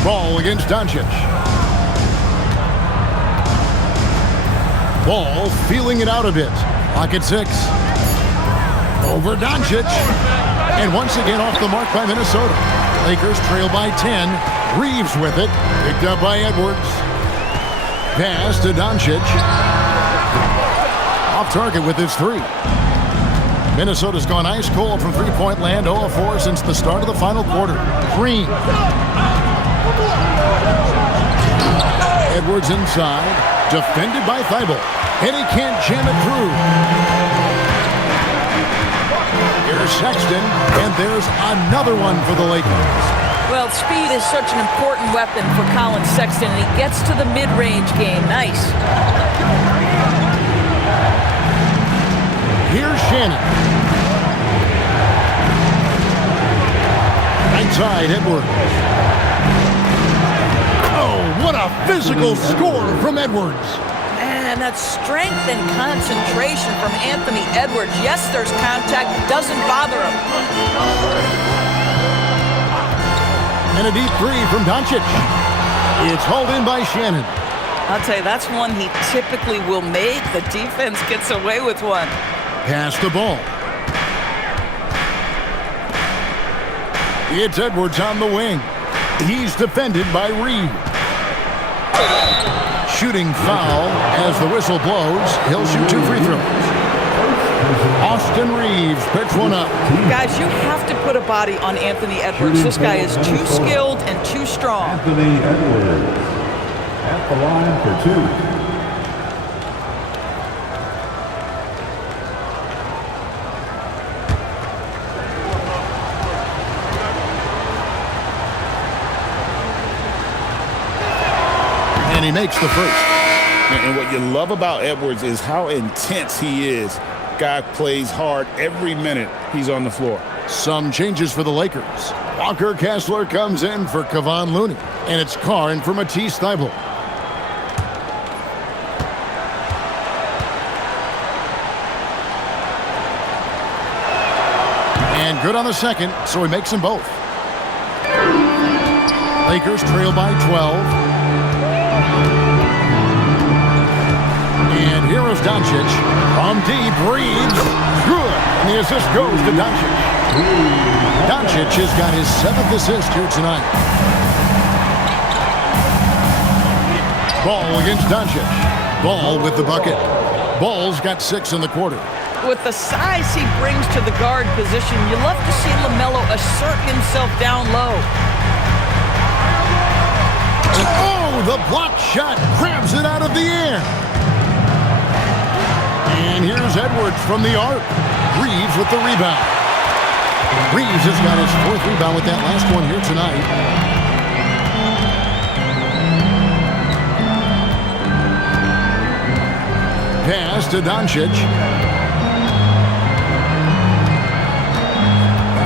Ball against Doncic. Ball feeling it out a bit. Clock at 6. Over Doncic. And once again off the mark by Minnesota. Lakers trail by 10. Reeves with it. Picked up by Edwards. Pass to Doncic. Off target with his three. Minnesota's gone ice cold from three-point land, 0 of 4 since the start of the final quarter. Green. Edwards inside, defended by Thibault, and he can't jam it through. Here's Sexton, and there's another one for the Lakers. Well, speed is such an important weapon for Colin Sexton, and he gets to the mid-range game. Nice. Here's Shannon. Right side, Edwards. Oh, what a physical score from Edwards. Man, that's strength and concentration from Anthony Edwards. Yes, there's contact. It doesn't bother him. And a deep three from Doncic. It's hauled in by Shannon. I'll tell you, that's one he typically will make. The defense gets away with one. Pass the ball. It's Edwards on the wing. He's defended by Reed. Shooting foul as the whistle blows. He'll shoot 2 free throws. Austin Reeves picks one up. Guys, you have to put a body on Anthony Edwards. This guy is too skilled and too strong. Anthony Edwards at the line for 2. And he makes the first. And what you love about Edwards is how intense he is. Guy plays hard every minute he's on the floor. Some changes for the Lakers. Walker Kessler comes in for Kevon Looney. And it's Carr in for Matisse Thybulle. And good on the second, so he makes them both. Lakers trail by 12. And here is Doncic from deep, Reeves, good, and the assist goes to Doncic. Doncic has got his 7th assist here tonight. Ball against Doncic. Ball with the bucket. Ball's got 6 in the quarter. With the size he brings to the guard position, you love to see LaMelo assert himself down low. And oh, the block shot grabs it out of the air. And here's Edwards from the arc. Reeves with the rebound. Reeves has got his 4th rebound with that last one here tonight. Pass to Doncic.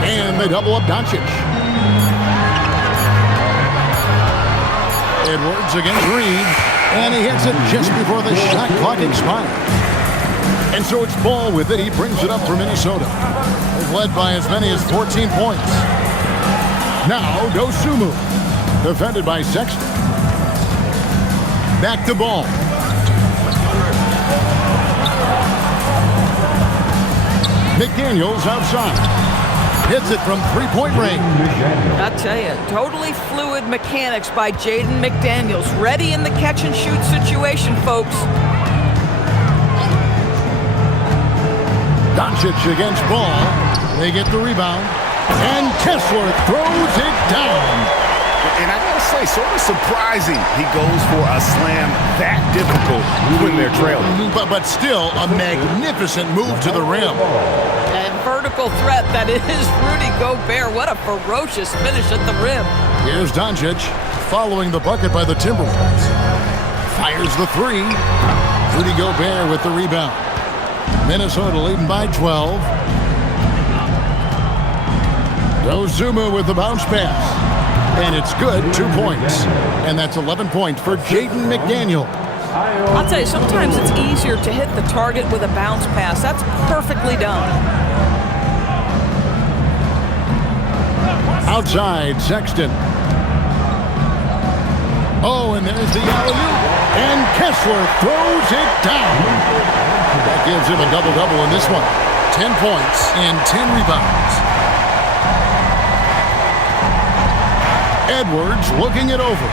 And they double up Doncic. Edwards against Reeves. And he hits it just before the shot clock expires. And so it's Ball with it. He brings it up for Minnesota. They've led by as many as 14 points. Now Dosumu. Defended by Sexton. Back to Ball. McDaniels outside. Hits it from 3-point range. I tell you, totally fluid mechanics by Jaden McDaniels. Ready in the catch-and-shoot situation, folks. Doncic against Ball. They get the rebound. And Kessler throws it down. And I gotta say, sort of surprising he goes for a slam that difficult when they're trailing. But still a magnificent move to the rim. And vertical threat that is Rudy Gobert. What a ferocious finish at the rim. Here's Doncic following the bucket by the Timberwolves. Fires the 3. Rudy Gobert with the rebound. Minnesota leading by 12. Dosumu with the bounce pass. And it's good, 2 points. And that's 11 points for Jaden McDaniel. I'll tell you, sometimes it's easier to hit the target with a bounce pass. That's perfectly done. Outside, Sexton. Oh, and there's the alley-oop. And Kessler throws it down. That gives him a double-double in this one. 10 points and 10 rebounds. Edwards looking it over.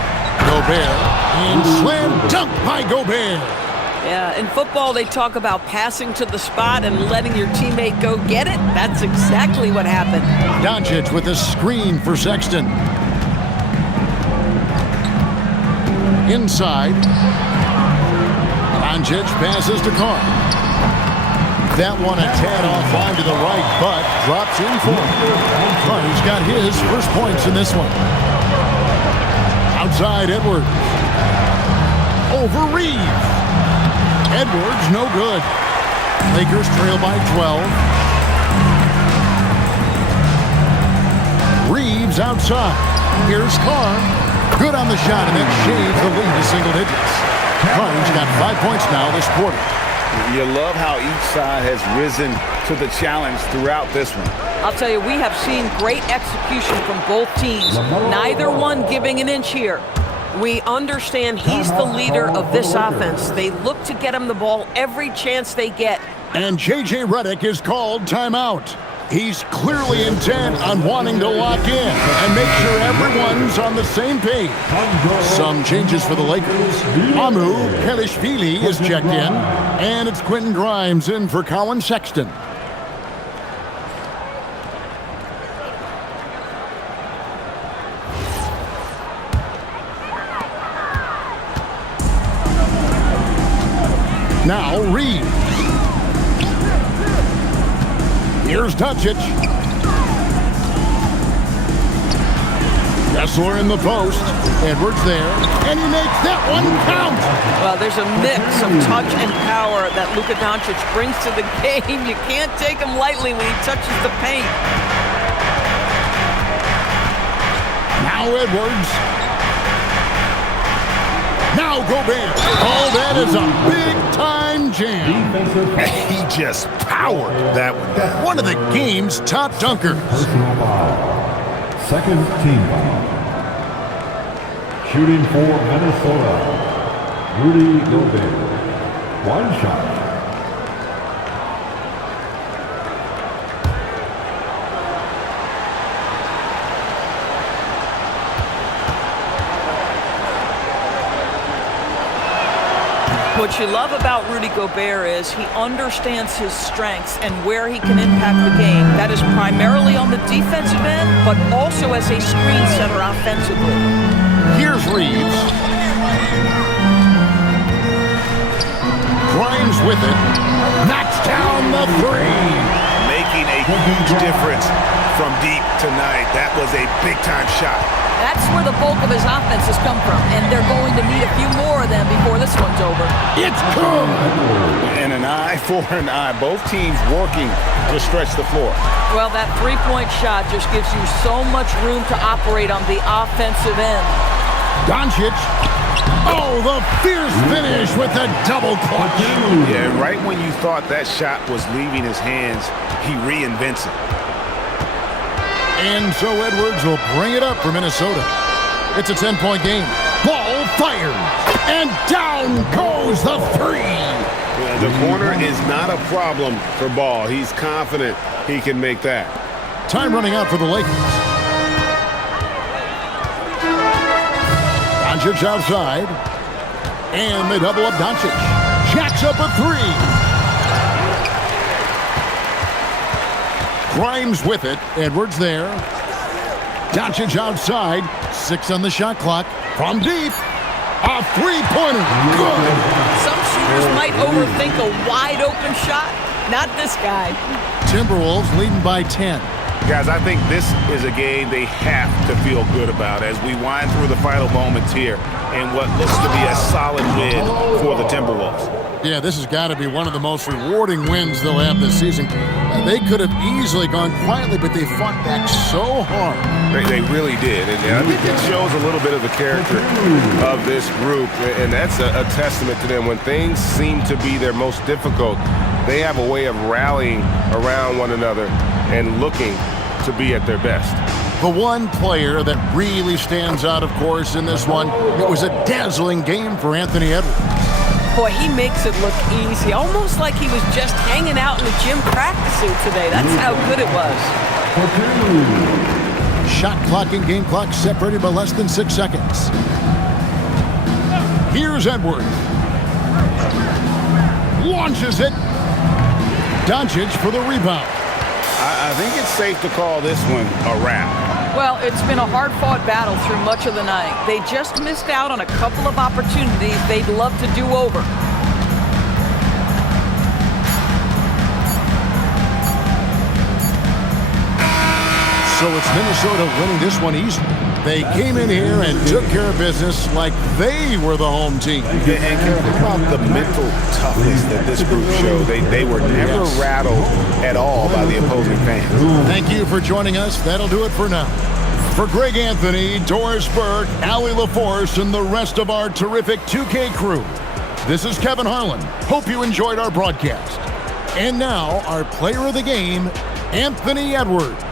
Gobert. And slam dunk by Gobert. Yeah, in football, they talk about passing to the spot and letting your teammate go get it. That's exactly what happened. Doncic with a screen for Sexton. Inside. Doncic passes to Carr. That one a tad offline to the right, but drops in for him. Carr's got his first points in this one. Outside, Edwards. Over Reeves. Edwards, no good. Lakers trail by 12. Reeves outside. Here's Carr. Good on the shot, and that shaves the lead to single digits. Carr's got 5 points now this quarter. You love how each side has risen to the challenge throughout this one. I'll tell you, we have seen great execution from both teams. Neither one giving an inch here. We understand he's the leader of this offense. They look to get him the ball every chance they get. And J.J. Redick is called timeout. He's clearly intent on wanting to lock in and make sure everyone's on the same page. Some changes for the Lakers. Amu Kelishvili is checked in, and it's Quentin Grimes in for Colin Sexton. Now Reeves. Here's Doncic. Kessler in the post. Edwards there. And he makes that one count. Well, there's a mix of touch and power that Luka Doncic brings to the game. You can't take him lightly when he touches the paint. Now Edwards. Now Gobert. Oh, that is a big-time jam. He just powered that one down. One of the game's top dunkers. Personal foul. Second team foul. Shooting for Minnesota, Rudy Gobert. One shot. What you love about Rudy Gobert is he understands his strengths and where he can impact the game. That is primarily on the defensive end, but also as a screen setter offensively. Here's Reeves. Grimes with it. Knocks down the three. Making a huge difference from deep tonight. That was a big-time shot. That's where the bulk of his offense has come from, and they're going to need a few more of them before this one's over. It's good. And an eye for an eye. Both teams working to stretch the floor. Well, that three-point shot just gives you so much room to operate on the offensive end. Doncic. Oh, the fierce finish with the double clutch. Yeah, right when you thought that shot was leaving his hands, he reinvents it. And so Edwards will bring it up for Minnesota. It's a 10-point game. Ball fires. And down goes the three. Yeah, the corner is not a problem for Ball. He's confident he can make that. Time running out for the Lakers. Doncic outside. And they double up Doncic. Jacks up a three. Grimes with it. Edwards there. Doncic outside. 6 on the shot clock. From deep. A three-pointer. Good. Some shooters might overthink a wide-open shot. Not this guy. Timberwolves leading by 10. Guys, I think this is a game they have to feel good about as we wind through the final moments here in what looks to be a solid win for the Timberwolves. Yeah, this has got to be one of the most rewarding wins they'll have this season. They could have easily gone quietly, but they fought back so hard. They really did. And I think it shows a little bit of the character of this group. And that's a testament to them. When things seem to be their most difficult, they have a way of rallying around one another and looking to be at their best. The one player that really stands out, of course, in this one, it was a dazzling game for Anthony Edwards. Boy, he makes it look easy, almost like he was just hanging out in the gym practicing today. That's how good it was. Shot clock and game clock separated by less than 6 seconds. Here's Edwards. Launches it. Doncic for the rebound. I think it's safe to call this one a wrap. Well, it's been a hard-fought battle through much of the night. They just missed out on a couple of opportunities they'd love to do over. So it's Minnesota winning this one easily. They came in here and took care of business like they were the home team. And think about the mental toughness that this group showed. They were never rattled at all by the opposing fans. Thank you for joining us. That'll do it for now. For Greg Anthony, Doris Burke, Allie LaForce, and the rest of our terrific 2K crew, this is Kevin Harlan. Hope you enjoyed our broadcast. And now, our player of the game, Anthony Edwards.